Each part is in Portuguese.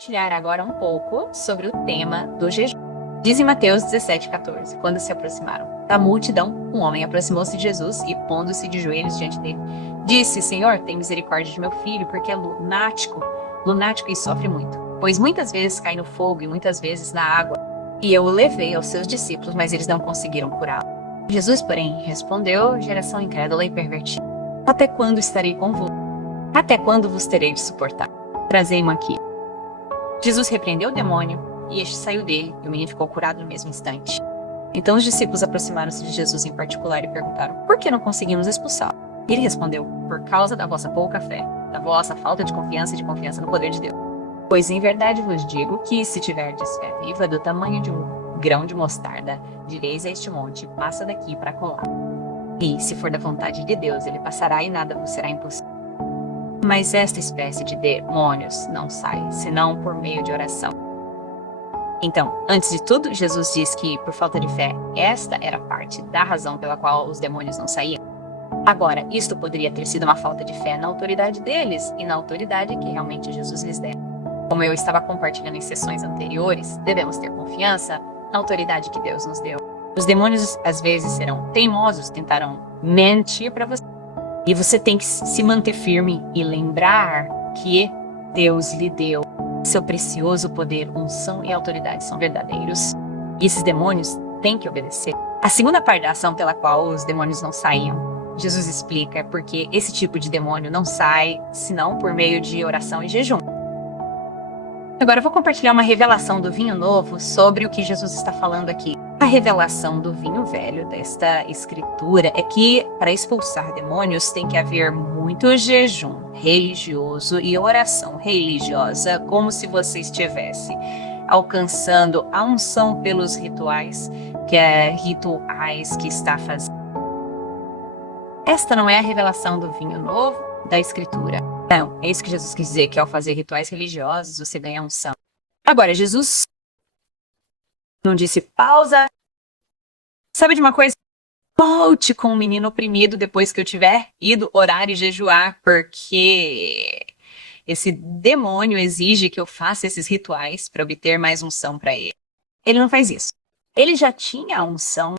Compartilhar agora um pouco sobre o tema do jejum. Diz em Mateus 17:14, quando se aproximaram da multidão, um homem aproximou-se de Jesus e, pondo-se de joelhos diante dele, disse: Senhor, tem misericórdia de meu filho, porque é lunático e sofre muito, pois muitas vezes cai no fogo e muitas vezes na água. E eu o levei aos seus discípulos, mas eles não conseguiram curá-lo. Jesus, porém, respondeu: Geração incrédula e pervertida, até quando estarei convosco? Até quando vos terei de suportar? Trazei-mo aqui. Jesus repreendeu o demônio e este saiu dele, e o menino ficou curado no mesmo instante. Então os discípulos aproximaram-se de Jesus em particular e perguntaram: Por que não conseguimos expulsá-lo? Ele respondeu: Por causa da vossa pouca fé, da vossa falta de confiança e de confiança no poder de Deus. Pois em verdade vos digo que, se tiverdes fé viva do tamanho de um grão de mostarda, direis a este monte: passa daqui para acolá. E, se for da vontade de Deus, ele passará e nada vos será impossível. Mas esta espécie de demônios não sai, senão por meio de oração. Então, antes de tudo, Jesus diz que, por falta de fé, esta era parte da razão pela qual os demônios não saíam. Agora, isto poderia ter sido uma falta de fé na autoridade deles e na autoridade que realmente Jesus lhes dera. Como eu estava compartilhando em sessões anteriores, devemos ter confiança na autoridade que Deus nos deu. Os demônios, às vezes, serão teimosos, tentarão mentir para você. E você tem que se manter firme e lembrar que Deus lhe deu seu precioso poder, unção e autoridade são verdadeiros. E esses demônios têm que obedecer. A segunda parte da ação pela qual os demônios não saíam, Jesus explica porque esse tipo de demônio não sai senão por meio de oração e jejum. Agora eu vou compartilhar uma revelação do vinho novo sobre o que Jesus está falando aqui. A revelação do vinho velho desta escritura é que para expulsar demônios tem que haver muito jejum religioso e oração religiosa, como se você estivesse alcançando a unção pelos rituais que está fazendo. Esta não é a revelação do vinho novo da escritura. Não, é isso que Jesus quis dizer, que ao fazer rituais religiosos você ganha unção. Agora, Jesus não disse pausa. Sabe de uma coisa? Volte com o menino oprimido depois que eu tiver ido orar e jejuar, porque esse demônio exige que eu faça esses rituais para obter mais unção para ele. Ele não faz isso. Ele já tinha a unção.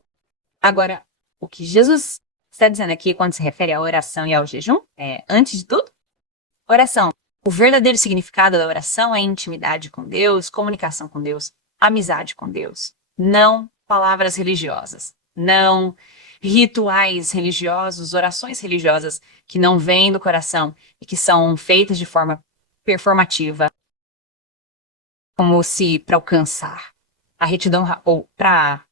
Agora, o que Jesus está dizendo aqui quando se refere à oração e ao jejum é, antes de tudo, oração. O verdadeiro significado da oração é intimidade com Deus, comunicação com Deus, amizade com Deus. Não palavras religiosas. Não rituais religiosos, orações religiosas que não vêm do coração e que são feitas de forma performativa, como se para alcançar a retidão ou para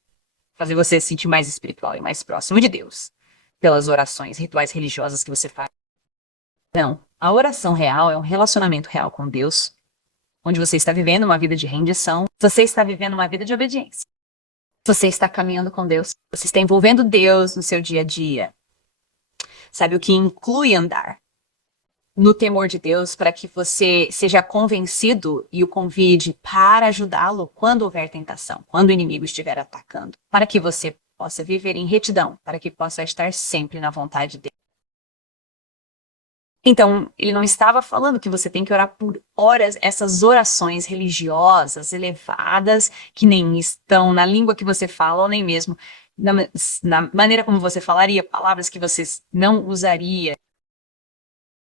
fazer você se sentir mais espiritual e mais próximo de Deus, pelas orações, rituais religiosas que você faz. Não, a oração real é um relacionamento real com Deus, onde você está vivendo uma vida de rendição, você está vivendo uma vida de obediência. Você está caminhando com Deus, você está envolvendo Deus no seu dia a dia. Sabe o que inclui andar no temor de Deus para que você seja convencido e o convide para ajudá-lo quando houver tentação, quando o inimigo estiver atacando, para que você possa viver em retidão, para que possa estar sempre na vontade dele. Então, ele não estava falando que você tem que orar por horas, essas orações religiosas elevadas, que nem estão na língua que você fala, ou nem mesmo na maneira como você falaria, palavras que você não usaria.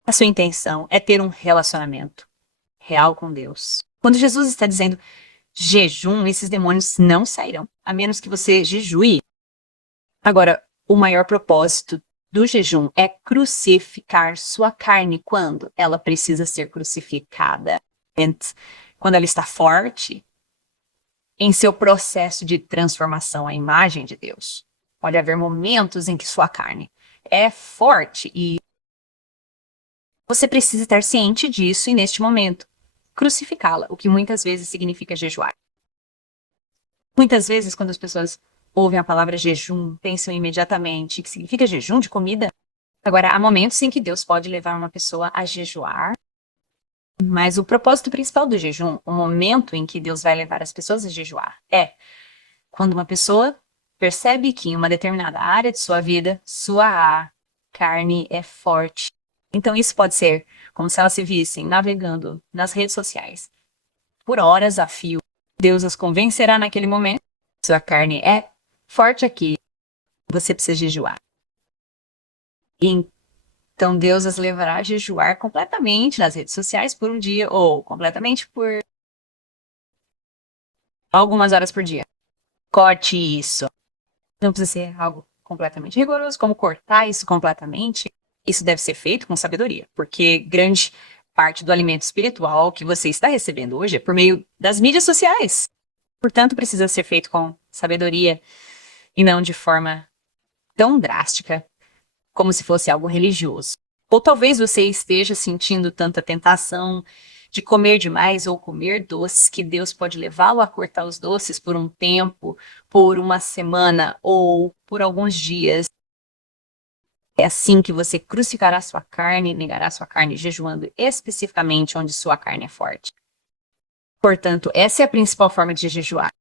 A sua intenção é ter um relacionamento real com Deus. Quando Jesus está dizendo jejum, esses demônios não sairão, a menos que você jejue. Agora, o maior propósito do jejum é crucificar sua carne quando ela precisa ser crucificada. Quando ela está forte em seu processo de transformação à imagem de Deus. Pode haver momentos em que sua carne é forte e você precisa estar ciente disso e, neste momento, crucificá-la, o que muitas vezes significa jejuar. Muitas vezes, quando as pessoas ouvem a palavra jejum, pensam imediatamente que significa jejum de comida. Agora, há momentos em que Deus pode levar uma pessoa a jejuar, mas o propósito principal do jejum, o momento em que Deus vai levar as pessoas a jejuar, é quando uma pessoa percebe que em uma determinada área de sua vida, sua carne é forte. Então isso pode ser como se elas se vissem navegando nas redes sociais, por horas a fio. Deus as convencerá naquele momento. Sua carne é forte aqui. Você precisa jejuar. Então Deus as levará a jejuar completamente nas redes sociais por um dia, ou completamente por algumas horas por dia. Corte isso. Não precisa ser algo completamente rigoroso, como cortar isso completamente. Isso deve ser feito com sabedoria, porque grande parte do alimento espiritual que você está recebendo hoje é por meio das mídias sociais. Portanto, precisa ser feito com sabedoria e não de forma tão drástica como se fosse algo religioso. Ou talvez você esteja sentindo tanta tentação de comer demais ou comer doces que Deus pode levá-lo a cortar os doces por um tempo, por uma semana ou por alguns dias. É assim que você crucificará sua carne, negará sua carne, jejuando especificamente onde sua carne é forte. Portanto, essa é a principal forma de jejuar.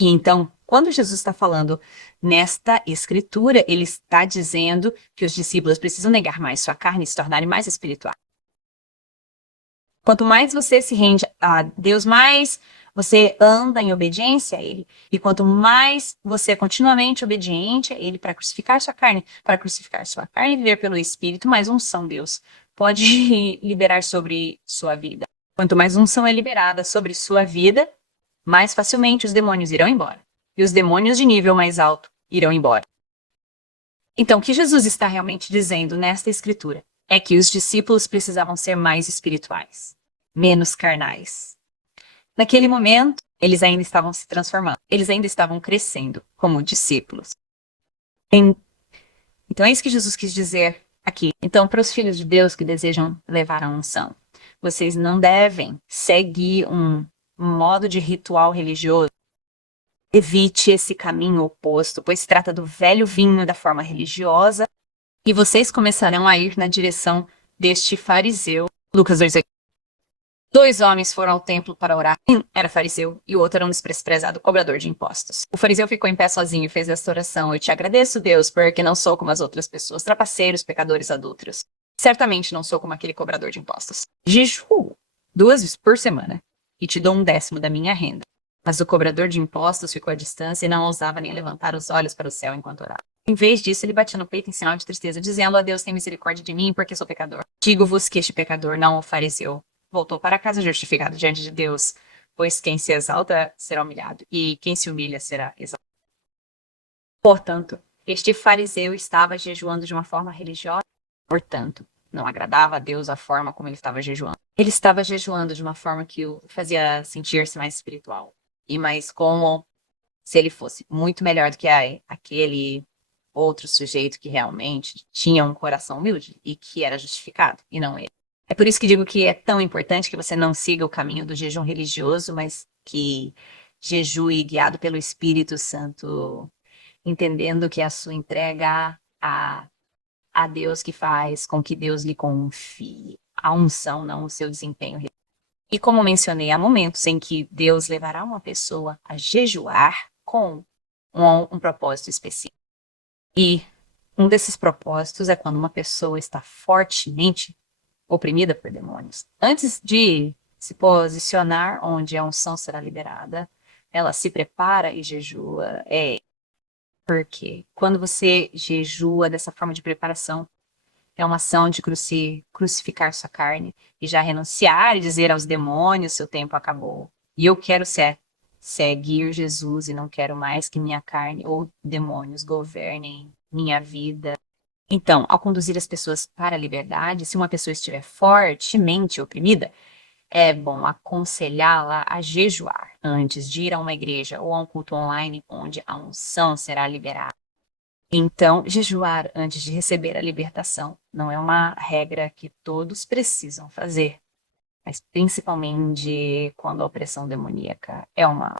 E então, quando Jesus está falando nesta escritura, ele está dizendo que os discípulos precisam negar mais sua carne e se tornarem mais espirituais. Quanto mais você se rende a Deus, mais você anda em obediência a Ele. E quanto mais você é continuamente obediente a Ele para crucificar sua carne e viver pelo Espírito, mais unção Deus pode liberar sobre sua vida. Quanto mais unção é liberada sobre sua vida, mais facilmente os demônios irão embora. E os demônios de nível mais alto irão embora. Então, o que Jesus está realmente dizendo nesta escritura é que os discípulos precisavam ser mais espirituais, menos carnais. Naquele momento, eles ainda estavam se transformando. Eles ainda estavam crescendo como discípulos. Então, é isso que Jesus quis dizer aqui. Então, para os filhos de Deus que desejam levar a unção, vocês não devem seguir um modo de ritual religioso. Evite esse caminho oposto, pois se trata do velho vinho da forma religiosa, e vocês começarão a ir na direção deste fariseu. Lucas 2:8. 2 homens foram ao templo para orar. Um era fariseu e o outro era um desprezado cobrador de impostos. O fariseu ficou em pé sozinho e fez esta oração: Eu te agradeço, Deus, porque não sou como as outras pessoas, trapaceiros, pecadores, adúlteros. Certamente não sou como aquele cobrador de impostos. Jejuo 2 vezes por semana e te dou 1/10 da minha renda. Mas o cobrador de impostos ficou à distância e não ousava nem levantar os olhos para o céu enquanto orava. Em vez disso, ele batia no peito em sinal de tristeza, dizendo: a Deus, tem misericórdia de mim, porque sou pecador. Digo-vos que este pecador, não o fariseu, voltou para casa justificado diante de Deus, pois quem se exalta será humilhado, e quem se humilha será exaltado. Portanto, este fariseu estava jejuando de uma forma religiosa, portanto, não agradava a Deus a forma como ele estava jejuando. Ele estava jejuando de uma forma que o fazia sentir-se mais espiritual. E mais como se ele fosse muito melhor do que aquele outro sujeito que realmente tinha um coração humilde e que era justificado, e não ele. É por isso que digo que é tão importante que você não siga o caminho do jejum religioso, mas que jejue guiado pelo Espírito Santo, entendendo que a sua entrega a Deus que faz com que Deus lhe confie a unção, não o seu desempenho. E como mencionei, há momentos em que Deus levará uma pessoa a jejuar com um propósito específico. E um desses propósitos é quando uma pessoa está fortemente oprimida por demônios. Antes de se posicionar onde a unção será liberada, ela se prepara e jejua. Porque quando você jejua dessa forma de preparação, é uma ação de crucificar sua carne e já renunciar e dizer aos demônios: seu tempo acabou. E eu quero seguir Jesus e não quero mais que minha carne ou demônios governem minha vida. Então, ao conduzir as pessoas para a liberdade, se uma pessoa estiver fortemente oprimida, é bom aconselhá-la a jejuar antes de ir a uma igreja ou a um culto online onde a unção será liberada. Então, jejuar antes de receber a libertação não é uma regra que todos precisam fazer, mas principalmente quando a opressão demoníaca é uma